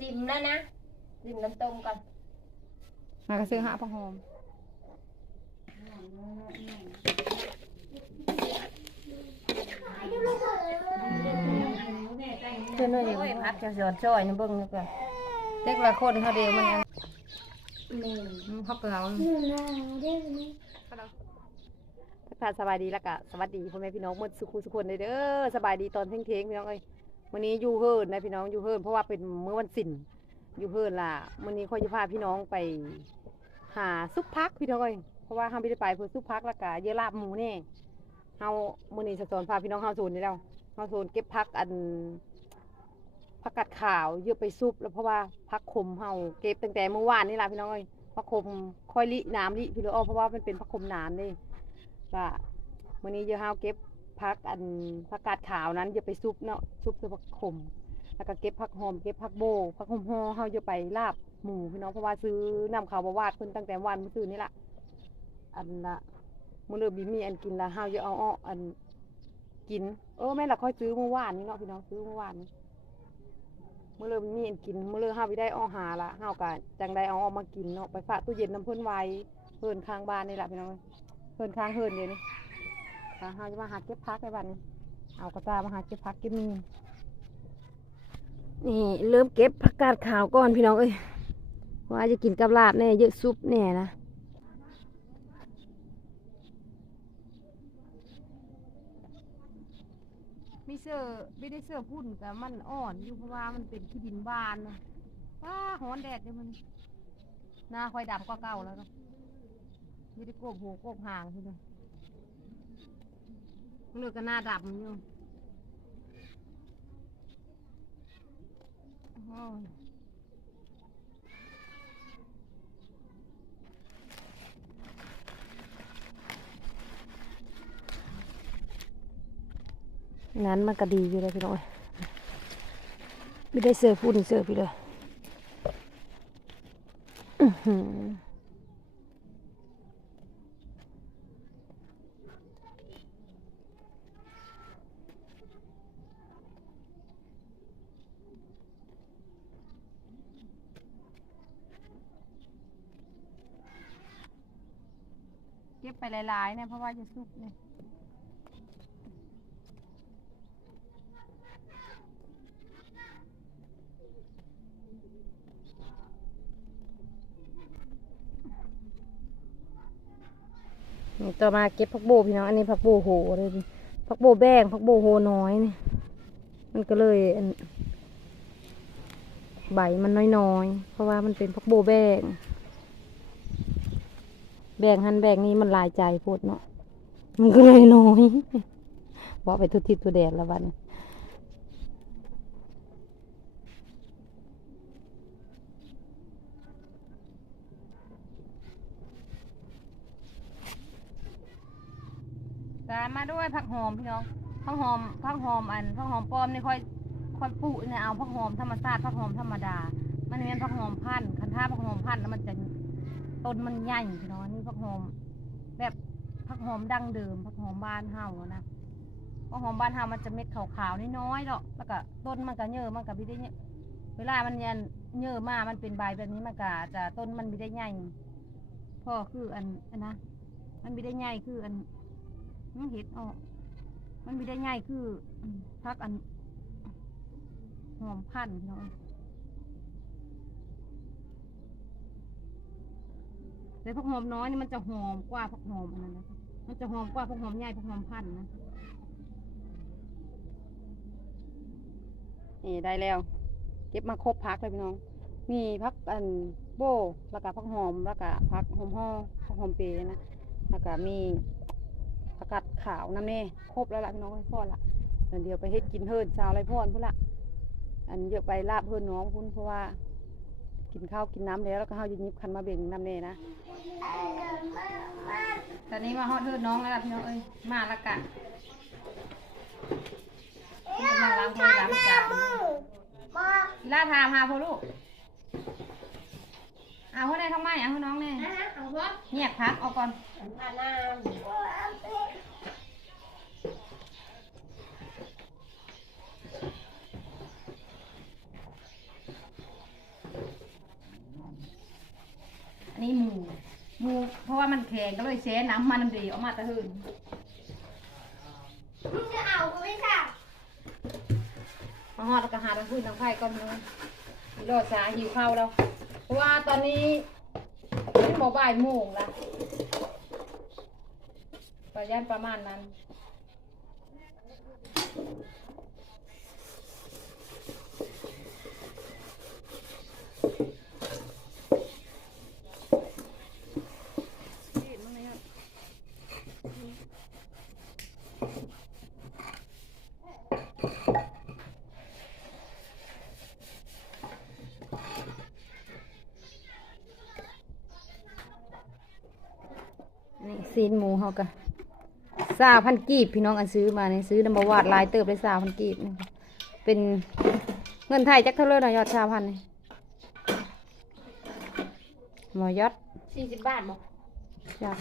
ซิมแล้วนะซิมน้ำต้มก่อนมากระซื้อหาผักหอมเพื่อนด้วยโอ้ยพักจะสอดซอยนี่เบิ่งนี่ก่อนเด็กละคนเขาเดียวมันยังแม่อืมเขาเกลือหนูนาเด้อนี่ทักทายสบายดีแล้วก็สวัสดีพ่อแม่พี่น้องหมดสุขุสุขคนเลยเด้อสบายดีตอนเที่ยงเที่ยงๆพี่น้องเอ้ย วันนี้อยู่เฮิร์นนะพี่น้องอยู่เฮิร์นเพราะว่าเป็นเมื้อวันศิลอยู่เฮิร์นล่ะวันนี้ค่อยจะพาพี่น้องไปหาซุปพักพี่น้องเอ้ยเพราะว่าเฮามไม่ได้ไปเพื่อซุปพักล้วก็เยอะลาบหมูแน่เฮามื้อนี้สะสอนพาพี่น้องเฮาโซนนี่แล้วเฮาโซนเก็บพักอันผักกาดขาวเยอะไปซุปแล้วเพราะว่าพักขมเฮาเก็บตั้งแต่เมื่อวานนี่ล่ะพี่น้องเอ้ยพักขมค่อยลิน้ำลิพี่น้องเอ้ยเพราะว่ามันเป็นพักขมน้ำนี่ก็มื้อนี้เยอะเฮาเก็บ พักอันผักกาดขาวนั้นอย่าไปซุปเนาะซุปคือผักขมแล้วก็เก็บผักหอมเก็บผักโบผักหอมห่อเฮาจะไปลาบหมูพี่น้องเพราะว่าซื้อนำข้าวมาวาดเพิ่นตั้งแต่วันเมื่อคืนนี่ละอันละมื้อเริ่มบีมีอันกินละเฮาจะเอาอ้ออันกิน เออแม่ละค่อยซื้อเมื่อวานนี้เนาะพี่น้องซื้อเมื่อวานนี้มื้อเริ่มมีอันกินมื้อเริ่มเฮาไปได้อ้อหาละเฮาก็จังได้เอาออกมากินเนาะไปฝากตู้เย็นน้ำเพิ่นไว้เพิ่นข้างบ้านนี่ละพี่น้องเพิ่นข้างเพิ่นเดี๋ยวนี้ ถ้าเฮาจะมาหาเก็บผักในบ้านเอากระตามาหาเก็บผักเก็บมีนี่เริ่มเก็บผักกาดขาวก่อนพี่น้องเอ้ยว่าจะกินกับลาบแน่เยอะซุปแน่นะมีเสื้อไม่ได้เสื้อพุ่นแต่มันอ่อนอยู่เพราะว่ามันเป็นขี้ดินบานนะว้าหอนแดดเลยมันหน้าคอยดำกว่าเก่าแล้วก็ไม่ได้โกบหัวโกบหางทีเดีย เลือกก็หน้าดำอยู่โอ้ยงั้นมันก็ดีอยู่เลยพี่น้อยไม่ได้เสือพูดเสือพี่เลยอื้อหือเก็บ ไปหลายๆเนี่ยเพราะว่าจะสุกเนี่ยต่อมาเก็บผักโบพี่น้องอันนี้ผักโบโหเลยผักโบแบงผักโบโหน้อยเนี่ยมันก็เลยใบมันน้อยๆ เพราะว่ามันเป็นผักโบแบง แบ่งหันแบ่งนี้มันลายใจโพดเนาะมันก็เลยน้อยบอกไปทุกทิศทุกแดนแล้ววันกามาด้วยผักหอมพี่น้องผักหอมผักหอมอันผักหอมปลอมนี่ค่อยค่อยปลูกเนี่ยเอาผักหอมธรรมชาติผักหอมธรรมดา มันเป็นผักหอมพันธุ์คันท่าผักหอมพันธุ์แล้วมันจะ ต้นมันใหญ่พี่น้องนี่ผักหอม แบบผักหอมดั้งเดิมผักหอมบ้านเฮานะผักหอมบ้านเฮามันจะเม็ดขาวๆน้อยๆหรอกแล้วก็ต้นมันก็เยอะมันก็ไม่ได้เนี่ยเวลามันเยเยอะมามันเป็นใบแบบนี้มันก็จะต้นมันไม่ได้ใหญ่พ่อคืออันอันนะมันไม่ได้ใหญ่คืออันมันเห็ดออกมันไม่ได้ใหญ่คืออพักอันหอมพันธุ์พี่น้อง แต่ผักหอมน้อยนี่มันจะหอมกว่าผักหอมอันนั้นนะมันจะหอมกว่าผักหอมใหญ่ผักหอมพันธุ์นะนี่ได้แล้ว เก็บมาครบพักเลยพี่น้อง มีพักอันโบแล้วก็พักหอมแล้วก็พักหอมห่อพักหอมเปย์นะแล้วก็มีผักกาดขาวน้ำเน่ครบแล้วล่ะพี่น้องให้พ่อละอันเดียวไปเฮ็ดกินเฮิร์นสาวไรพ่อนพุ่นละอันเยอะไปลาบเฮิร์นน้องพุ่นเพราะว่ากินข้าวกินน้ำแล้วแล้วก็ข้าวยิบยิบคันมาเบ่งน้ำเน่นะ ตอนนี้มาฮอดเฮืดน้องแล้วพี่น้องเอ้ยมาละกะมาล้างมือล้างจานล่าทามหาพ่อลูกเอาพ่อได้ทั้งไม้เอาพ่อน้องเนี่ยเงียบพักเอาก่อนอันนี้หมู มันแข็งก็เลยแช่น้ำมันน้ำดีออกมาแตะหืนมึงจะเอากูไม่ค่ะมาฮอดแล้วก็หาทางพื้นทางไฟก่อนเลยรอสาหิวข้าวแล้ว เพราะว่าตอนนี้เป็นหมอบ่ายโมงละประยันประมาณนั้น นี่ ซีนหมูเขากะซาพันกีบพี่น้องอันซื้อมาเนี่ยซื้อน้ำบวาดลายเติบได้ซาพันกีบนี่เป็นเงินไทยจักเท่าเลยนะยอดซาพันนี่หมอยอดสี่สิบบาทบอกยอด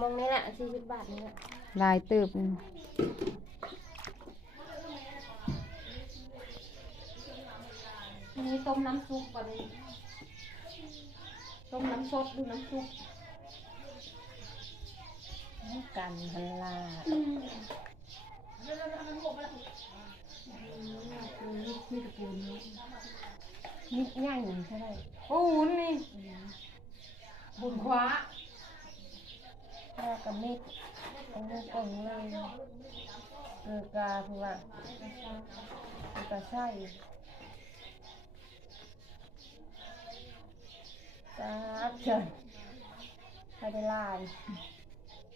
มองนี่แหละสี่สิบบาทนี่แหละลายเติบนี่อันนี้ต้มน้ำซุปก่อนเลยต้มน้ำซดดูน้ำซุป กันฮันลาดนี่ง่ายหนึ่งใช่ไหมโอ้โหนี่บุญคว้าแล้วก็มิดตรงนี้ตรงเลยเกลือกาคือว่ามันก็ใช่ครับเชิญไปได้ลาย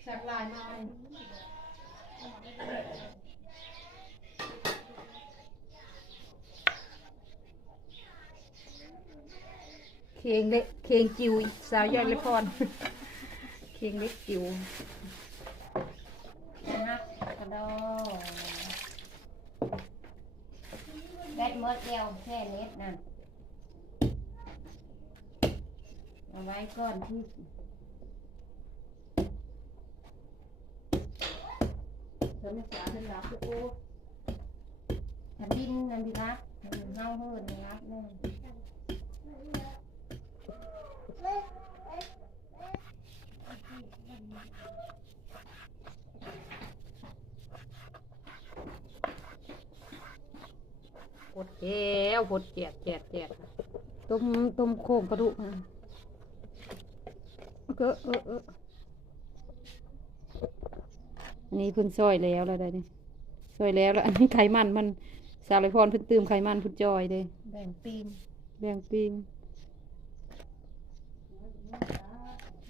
แสบลายมากเคียงเล็กเคียงจิวสาวยอดเลยพรเคียงเล็กจิวนักกระดอแบตเมิดเดียวแค่เน็ตนะเอาไว้ก่อนที่ เธอไม่สาเธอรักคือโอ้ถ้าบินนั่นดีรักเฮาเฮิรนรักแน่ปวดแก้วปวดเจียดเจียดเจียดต้มต้มโค้งกระดูกนะเออเออเอออั นนี้เพิ่นซอยแล้วแล้วได้นี่ซอยแล้วแล้ว อันนี้ไขมันมันสาวไรพรเพิ่นตืมไขมันเพิ่นจอยเลยแบ่งปีนแบ่งปิง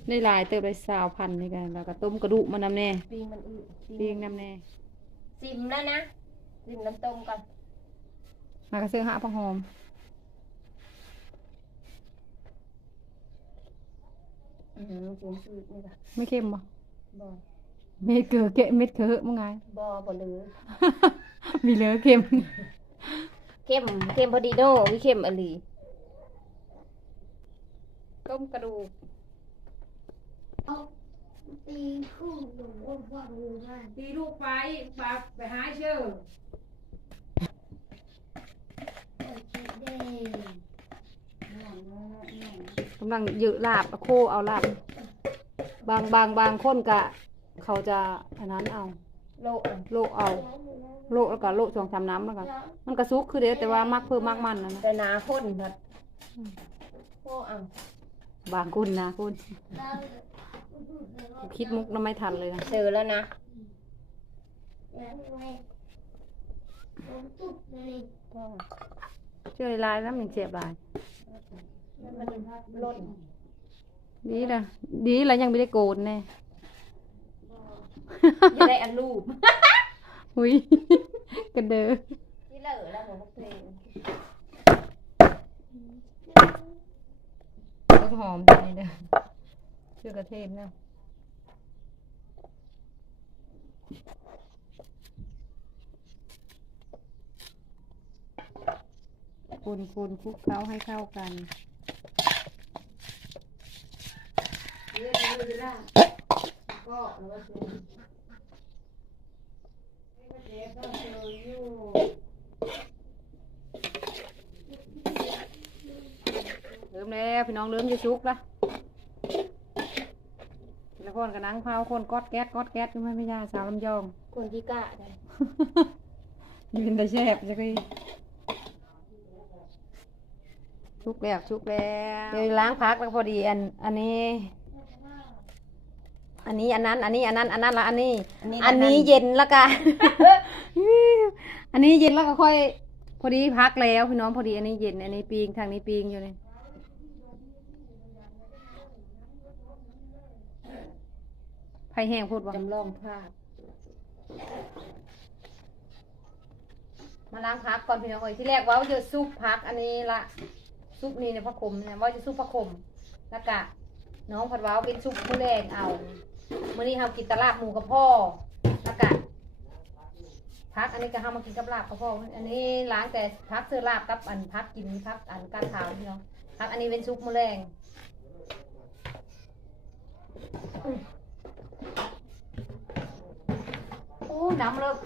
ได้หลายเติบได้สาวพันนี่กันแล้วก็ต้มกระดูกมานำแน่ปีนมันอืดปิงนำแน่ซิมแล้วนะซิมน้ำต้มก่อนมากระเซื้อหาผักหอมอือหือผมสูตรนี่ค่ะไม่เค็มบ่บอ เม็ดเกลือเกะเม็ดเกลือมึงไงบอบอเลยมีเหลือเค็มเข้มเข้มพอดีโน่วิเข้มอลีต้มกระดูกตีคู่หนูว่าว่างูได้ตีลูกไปปาไปหาเชื่อกำลังเยอะลาบเอาโคเอาลาบบางบางบางคนกะ เขาจะอันนั้นเอาโลกโลกเอา โลกแล้วก็โลกสองสามน้ำแล้วกันมันกระซุกคือเดียวแต่ว่ามักเพิ่มมากมันนะนะแต่หนาข้นครับโอ้อะบางคนนะคุณคิดมุกน้ำไม่ทันเลยนะเจอแล้วนะเชื่อลายแล้วมันเจ็บลายมันลดดีละดีแล้วยังไม่ได้โกนแน่ อยังได้อันรูปอุ้ยกันเด้อที่เหลือแล้วหนูเพลงต้นหอมตัวนี้เด้อชื่อกระเทศนะคนคนคลุกเคล้าให้เข้ากันเรื่องนี้เลยล่ะก็แล้วก็ซื้อ เจ๊ก็เจออยู่เริ่มแล้วพี่น้องเริ่มจะชุกละพรกับนังเผาคนกอดแก๊สกอดแก๊สอยู่ไหมไม่ยาสาวลำยอง คนที่กะได้ยืนแต่แซ่บจักเลยชุกแล้วชุกแล้วเดี๋ยวล้างพักแล้วพอดีอันอันนี้ อันนี้อันนั้นอันนี้อันนั้นอันนั้นละอันนี้ อันนี้เย็นแล้วกันอันนี้เย็นแล้วก็ค่อย พอดีพักแล้วพี่น้องพอดีอันนี้เย็นอันนี้ปีงทางนี้ปีงอยู่เลยไผ่แห้งพูดว่าจำลองภาพมาล้างพักก่อนพี่น้องเอ้ยที่แรกว่าจะซุปพักอันนี้ละซุปนี่เนี่ยพระขมเนี่ยว่าจะซุปพระขมแล้วก็น้องผัดว้าวเป็นซุปผู้แรงเอาเมื่อนี้ทำกินตลาดหมูกับพ่อแล้วก็พักอันนี้ก็ทำมากินกับลาบกับพ่ออันนี้ล้างแต่พักเสื้อลาบกับอันพักกินพักอันก้านขาวพี่น้องพักอันนี้เป็นซุปมื้อแรงโอ้น้ำเลิก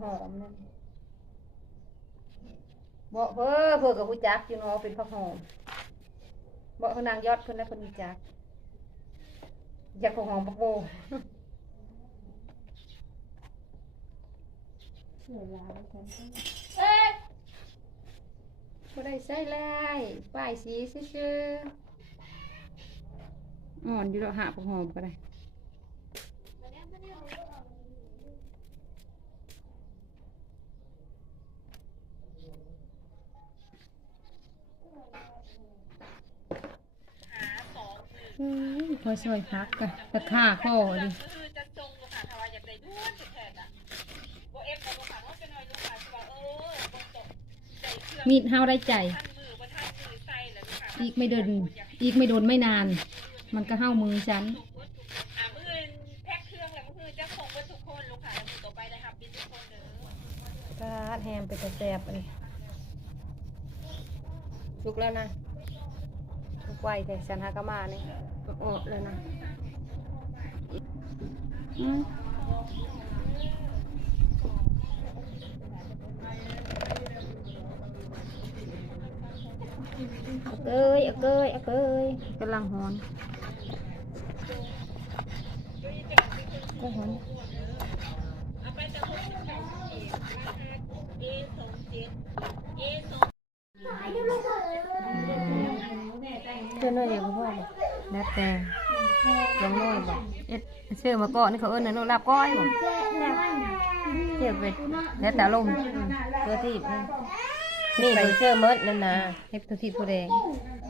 หอมเนั่น บอกเพ้อเพื่อกับผู้จักอยู่เนาะเป็นผักหอมบอกเขานางยอดเพิ่นแล้วเพิ่นรู้จัก อยากผักหอมผักโบเสือลาวกันบ่ได้ใส่ลายป้ายสีซื่อๆอ่อนอยู่แล้วหาผักหอมก็ได้ พอช่วยพักกันตะข่าข้อดิจะจงลูกค้าถ้าว่าอยากได้ด้วนแท้ๆอะบ่เอฟของลูกค้าเขาจะน้อยลูกค้าสิว่าเออบ่ตกใจเครื่องมีดเฮาได้ใจ ท่านมือบ่ท่านมือใส่แล้วลูกค้าอีกไม่เดิน อีกไม่โดนไม่นาน มันก็เห้ามือฉัน อ่ามื้อแพ็คเครื่องแล้วมื้อจ้าของเบิดทุกคนลูกค้าแล้วมื้อต่อไปได้รับบินทุกคนเด้อ กาดแฮมเป็นตะแสบอันนี้ทุกแล้วนะ ไวแต่ฉันหากะมาเนี่ยออกแล้วนะเอาเกยเอาเกยเอาเกยกำลังหอนก็หอนเอาไปแต่คนที่ใส่สีราคา A27 A2 เพื่อนน้อยอย่าพ่อบอกแล้วแต่ลองน้อยบอกเอ็ดเชื่อมาก่อนนี่เขาเอิ้นน่ะโนลาบก้อยบอกเจ็บไปแล้วแต่ลมเพื่อที่นี่ไปเจอเมดนั่นนะเฮ็ดตัวที่ผู้แดง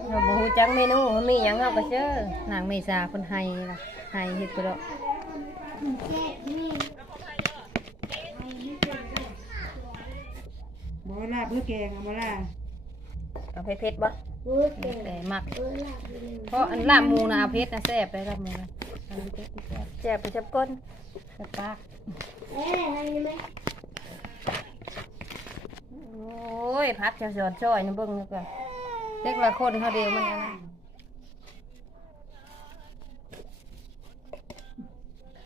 เราบ่ฮู้จักเมนูมันมีหยังเฮาก็เจอนางเมษาคนไฮล่ะไฮเฮ็ดก็ดอกบ่ลาบเพื่อแกงบ่ลา เอาเผ็ดๆบ่แต่มักเพราะอันลาบหมูน่ะเอาเผ็ดน่ะแซ่บเลยลาบหมูน่ะอันนี้เผ็ดแซ่บแซ่บไปจับก้นแซ่บปากโอ้ยพักจะสอนช่อยนะเบิ่งนึกว่าเด็กละคนเขาเดียวมันนะนะ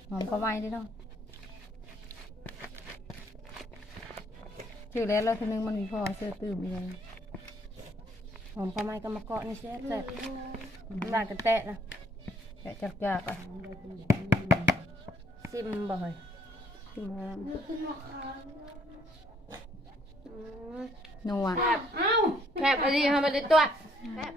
หอมก็ไว้เด้อเนาะชื่อแล้วแล้วทีนึงมันมีพอเสื้อตื่มอีกอย่าง หอมข้าวไม้ก็มาเกาะนี่แซ่บแซ่บมันบานกันแตะนะแตะจักจากอะซิมบ่เฮ้ยขึ้นมานัวแคบอันนี้เฮามาได้ตัวแคบ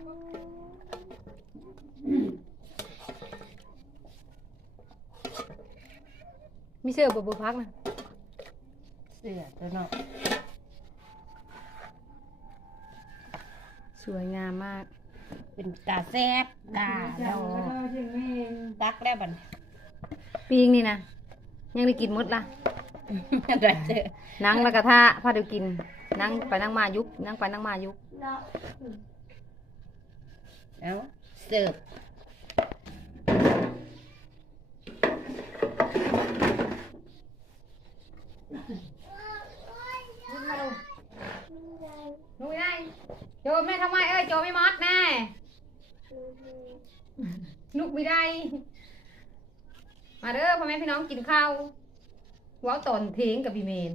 มีเสื้อบบพักนะเสือตัวเนาะ สวยงามมาก เป็นตาแซ่บตาแล้วตักแล้วบัดปีงนี่นะยังได้กินหมดละได้เจอนั่งแล้วกระทะพาเดียวกิน นั่งไปนั่งมายุบนั่งไปนั่งมายุบเอาเสิร์ฟหนูได้ โจไม่ทำไมเอ้ยโจไม่มอดแน่นุกไม่ได้ มาเด้อพ่อแม่พี่น้องกินข้าวว้าวตอนเทงกับพี่เมน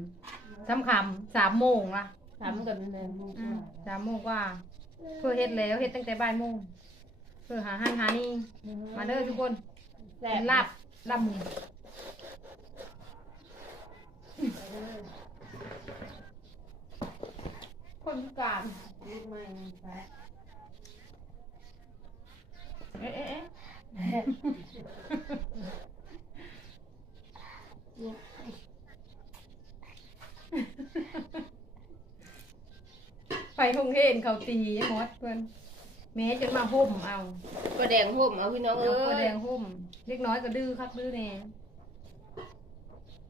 สำคำสามโมงละทำกันเลยอืมสามโมงกว่า เพื่อเฮ็ดแล้วเฮ็ดตั้งแต่บ่ายโมงเพื่อหาหันหานี่มาเด้อทุกคนแซ่เป็นลาบลาบหมูคนพิการ ลูกไม่ใช่เอ๊ะเอ๊ะเอ๊ะไปคงเห็นเขาตีไอ้มดเพื่อนแม่จนมาห่มเอาก็แดงห่มเอาพี่น้องเอาเอ้ตัวแดยงห่มเล็กน้อยก็ดื้อครับดื้อแน่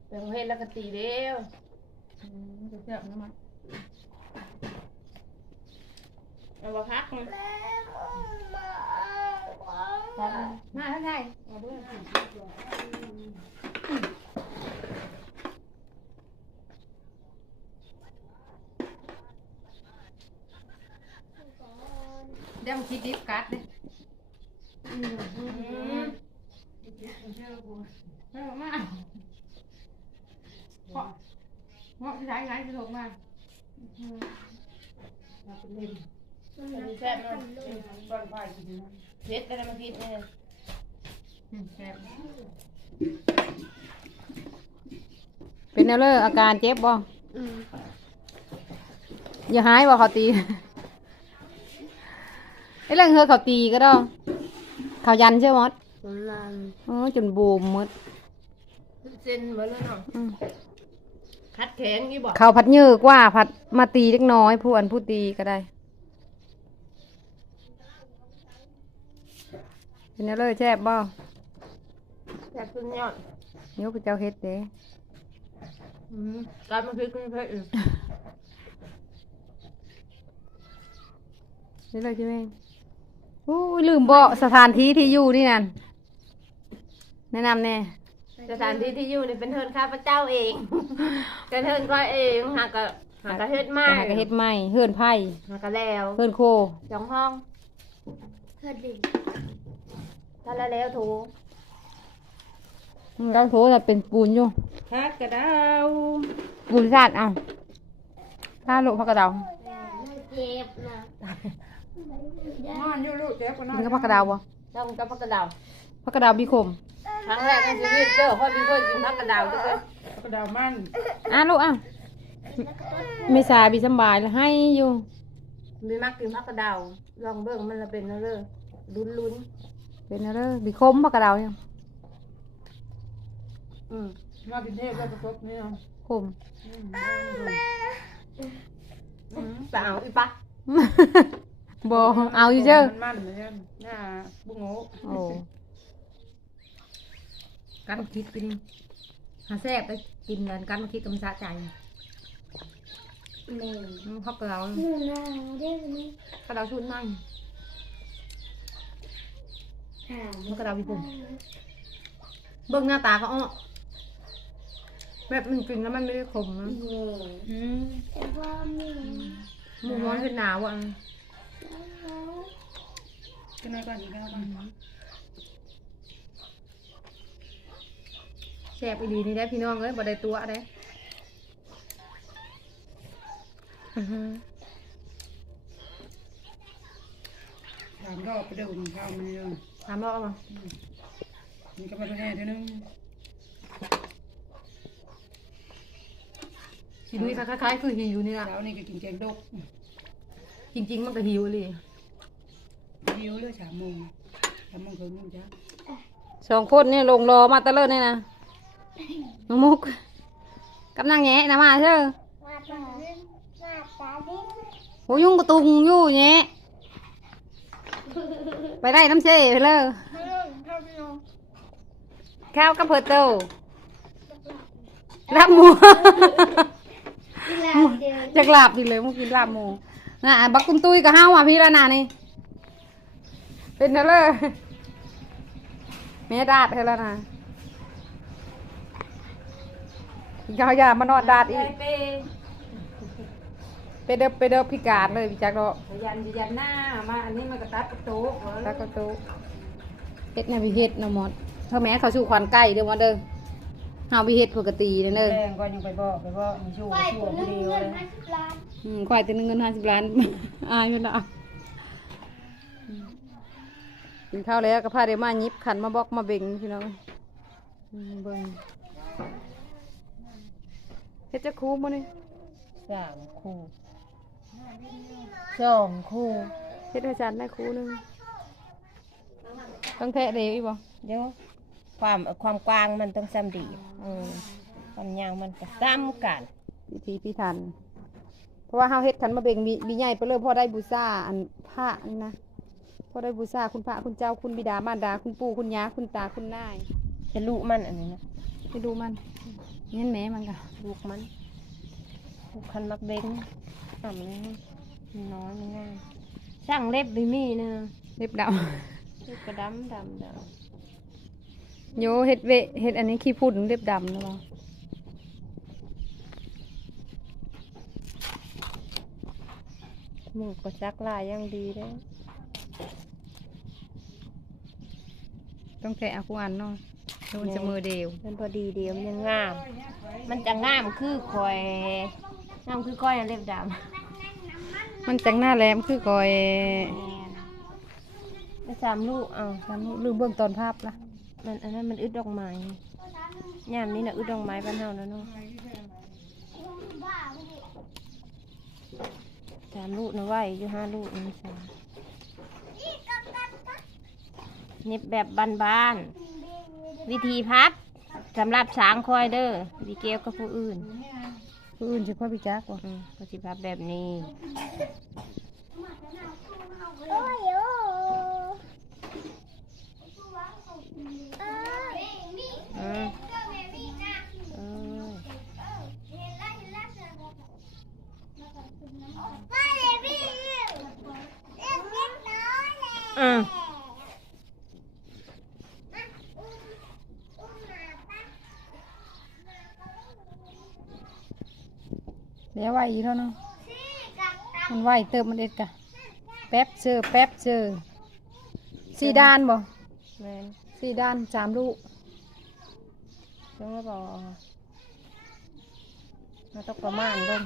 แดงเฮ็ดแล้วก็ตีเด้วอืมจะเสียบนะมัน เอามาพักมันมาท่านชายเอาด้วยเดี๋ยวมันคิดดิฟกัดเลยอืมอืมเออมาเพราะเพราะใช้ไงจะถูกมาอันนี้ แซ่บเนาะก่อนไปกินนะเผ็ดแต่ละมันผิดเนี่ยอืมแซ่บเป็นแนวเลออาการเจ็บบ่อืมอย่าหายบ่เขาตีไอ้เรื่องเธอเขาตีก็ได้เขายันใช่ไหมดคนลานเออจนบูมหมดเส้นเหมือนเลยเนาะอืมคัดแข็งนี่บอกเขาพัดเยอะกว่าพัดมาตีเล็กน้อยผู้อันผู้ตีก็ได้ เป็นแนวเลยแซ่บบ่แซ่บสุดยอดยกเจ้าเฮ็ดเด้อืมการมันพริกมันเผ็ดอยู่นี่เลยใช่ไหมอู้ยลืมบอกสถานที่ที่อยู่นี่นั่นแนะนำแน่สถานที่ที่อยู่นี่เป็นเทินข้าพเจ้าเองกระเทินก็เองหากะหากะเฮ็ดไม้หากระเฮ็ดไม้เฮือนไผ่หากะแล้วเฮือนโคสองห้องเฮ็ดดิ ถ้าแล้วแล้วถูมันก็โถแต่เป็นปูนอยู่คัดกระดาวปูนชาติเอาถ้าลูกพักกระเดาเจ็บนะนอนอยู่ลูกเจ็บก็นอกินนกับพักกระเดาบ่ต้องกับพักกระดาวพักกระเดาบีคมครั้งแรกในชีวิตเจอพ่อพี่เคยกินพักกระดาวด้วยกันกระดาวมันอะลูกอะไม่สาบีสำบายแล้วให้อยู่มีมักกินพักกระดาวลองเบิ่งมันละเป็นแล้วเลยลุ้นลุ้น เป็นอะไรบีคมพักกระเดายังๆอืมมากินเทพแล้วประสบนี่เนาะคมอืมอืมไปเอาอีปะบ่เอาอยู่เจ้อมันมันเลยหน้าบุ้งโง่โอ้กันคิดไปนี่หาแซ่บไปกินกันกันคิดกับมันสะใจอืมพักกระเดาพักกระเดาชุดนั่ง พักกระเดาบีคมเบิ่งหน้าตาก็อ้อแบบมันกินแล้วมันไม่ได้ขมนะอืมหมูม้อนขึ้นหนาวอะกันไหนก่อนอีกแล้วก่อนแซ่บอีดีนี่ได้พี่น้องเอ้ยบ่ได้ตัวเด้อื้อหือถามก็ไปเดินข้าวมันเลยถามรอบเอามามันก็มาดูแห่เท่านึงกินนี่คล้ายๆคือหิวนี่ล่ะ เช้านี่ก็กินแกงดกจริง ๆ มันก็หิวเลยหิวเลยสามโมงสามโมงครึ่งนึงจ้ะสองคนนี่ลงรอมาตะเลิศนี่นะน้องมุกกำลังแงะนะมาเชื่อโหยุ่งกระตุงอยู่แงะ ไปได้น้ำเช่ไปเลยข้าวกับเผือโตลาบหมูจากลาบดิเลยมุกกินลาบหมูน่ะบักกุนตุยกับห้าวอะพี่ละนานี่เป็นเท่าเลยแม่ดาดเท่าแล้วนะกินข้าวยามมานอนดาดอีก ไปไปเด้อไปเด้อพิการเลยพี่จักรเนาะยันยันหน้ามาอันนี้มันก็ตัดประตูตากระตุเฮ็ดนะพี่เฮ็ดนะหมดเท่าแม่เขาสู่ขวัญไก่เด้อหมดเด้อเฮาไปเฮ็ดปกตินั่นเลยแรงก็ยังไปบอกไปบอกมันชั่วชั่วผู้เดียวเลยอืมควายตัวหนึงเงิน50ล้าน อายมันละอืมกินข้าวแล้วก็พาเดี๋ยวมาหยิบขันมาบอกมาเบ่งพี่น้องอืมเบิ่งเฮ็ดจะคูบ่นี่สามคู่ สองคู่เฮ็ดให้ฉันได้คูหนึงต้องแทะเดียวอีกบ่เดี๋ยวความความกว้างมันต้องซ้ำดีอืมความยาวมันก็ซ้ำกันวิธีพิถัน เพราะว่าเฮาเฮ็ดขันมาเบ่งมีมีใหญ่ไปเลยพอได้บูชาอันพระนี่นะพอได้บูชาคุณพระคุณเจ้าคุณบิดามารดาคุณปู่คุณย่าคุณตาคุณนายจะลูกมันอันนี้นะไปดูมันเงี้ยแม่มันก็ลูกมันลูกคันมักเบ้งอ่ำเลย มันน้อยมันง่ายช่างเล็บบิมีเนอะเรียบดลูกกระดำดำดำโยเฮ็ดเวะเฮ็ดอันนี้ขี้พุ่นเรียบดำนะบ่ำมึงก็ซักลายอยังดีเลยต้องแทะเอาคู่อันเนาะโดนเสมอเดียวมันพอดีเดียวมันยังงาม มันจะงามคือคอยงามคือก้อยเล็บดำ มันจังหน้าแหลมคือกอยไปสามลูกเอาทำลืมเบื้องตอนภาพละมันอันนั้นมันอึดดอกไม้ยามนี้นะอึดดอกไม้บ้านเฮาแล้วเนาะสามลูกนะไหวอยู่ห้าลูกนี่สามเน็บแบบบานๆวิธีพับสำหรับสางคอยเด้อวิเกลกับผู้อื่น ผู้อื่นสิพ่อพี่จักบ่อืมก็สิพับแบบนี้อืมเอออืมเดี๋ยวไหวอีกเท่านึงมันไหวเติมมันเอ็ดกะแป๊บเจอแป๊บเจอสี่ด้านบ่แม่นสี่ด้านสามลูกจังว่าบอกมาต้องประมาณเบิ่ง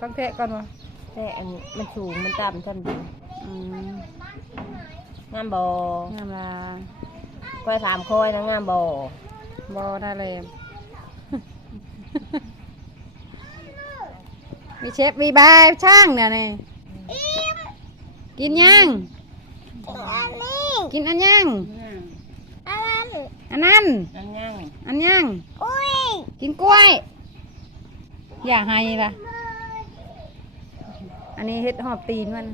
ต้องแทะก่อนบ่ แต่อันนี้มันสูงมันต่ำจำดีอืมงามบ่งามลาก้อยสามคอยนะงามบ่บ่ได้เลย มีเชฟมีบายช่างเนี่ยนี่กินยังกินอันยังอันนั้นนั่นยังอันยังกินกล้วย อย่าให้ล่ะ อันนี้เฮ็ดหอบตีนมัน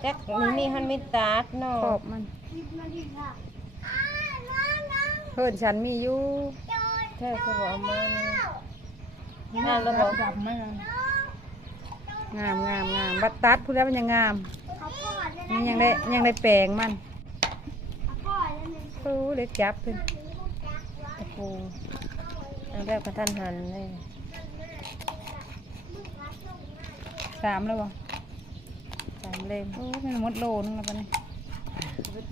แจ็คนี่นี่ฮันมิตาดเนาะขอบมันเพิ่นฉันมีอยู่เธอก็บอกเอามานะงามแล้วบอกงามงามงามบัดตัดพูดแล้วมันยังงามนี่ยังได้ยังได้แปลงมันโอ้เล็กจับเพิ่นตะปูเอาแบบกระทันหันเลย สามแล้วบ่สามเล่มโอ้แม่นหมดโลนึงแล้วปะนี่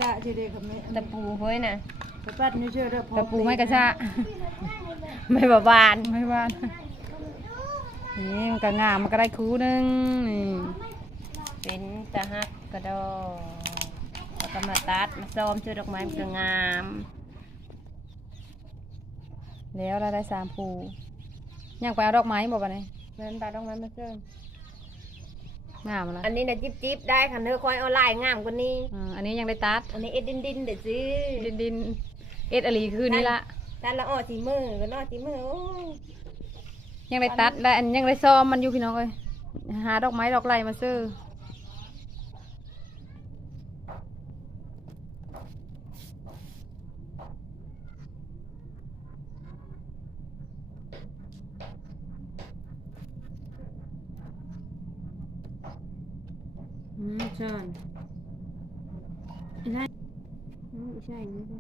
ตะจีเด็กกับแม่ตะปูเฮ้ยน่ะตะปัดนี่เชื่อเด้อตะปูไม่กระชะไม่บาบานไม่บ้าน นี่มันก็งามมันก็ได้คูหนึงนี่เป็นตะฮักกระดอแล้วก็มาตัดมาซ้อมเชือดอกไม้มันก็งาม แล้วเราได้สามปูยังไปเอาดอกไม้บ่ปะนี่เงินบาทดอกไม้มาเชิญ งามแล้วอันนี้นะจิบจิบได้ค่ะเธอคอยเอาลายงามกว่านี้อ่าอันนี้ยังได้ตัด อันนี้เอ็ดดินดินเด็ดซื้อดินดินเอ็ดอลีคือนี่ละตัดละอ้อสีมือก็นอสีมือโอ้ยยังได้ตัดและอันยังได้ซ้อมมันอยู่พี่น้องเอ้ยหาดอกไม้ดอกไรมาซื้อ อืมใช่ใช่ใช่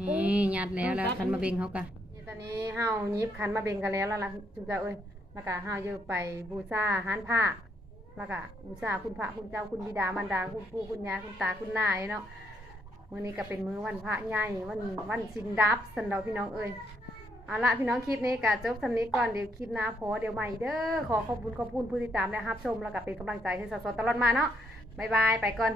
นี่ยัดแล้วแล้วคันมาเบ่งเขากะตาอนนี้เฮายิบขันมาเบ่งกันแล้วแล้วล่ะจุ๊เจ้าเอ้ยแล้วก็เฮาเยอะไปบูชาหานผ้าแล้วก็บูชาคุณพระคุณเจ้าคุณบิดามารดาคุณปู่คุณย่าคุณตาคุณนายเนาะมื้อนี้ก็เป็นมื้อวันพระใหญ่วันวันสินดับสันเดาพี่น้องเอ้ย เอาละพี่น้องคลิปนี้ก็จบสำนี้ก่อนเดี๋ยวคลิปหน้าพอเดี๋ยวใหม่เด้อขอขอบคุณขอบคุณผู้ติดตามและรับชมแล้วก็เป็นกำลังใจให้สดๆตลอดมาเนาะบ๊ายบายไปก่อน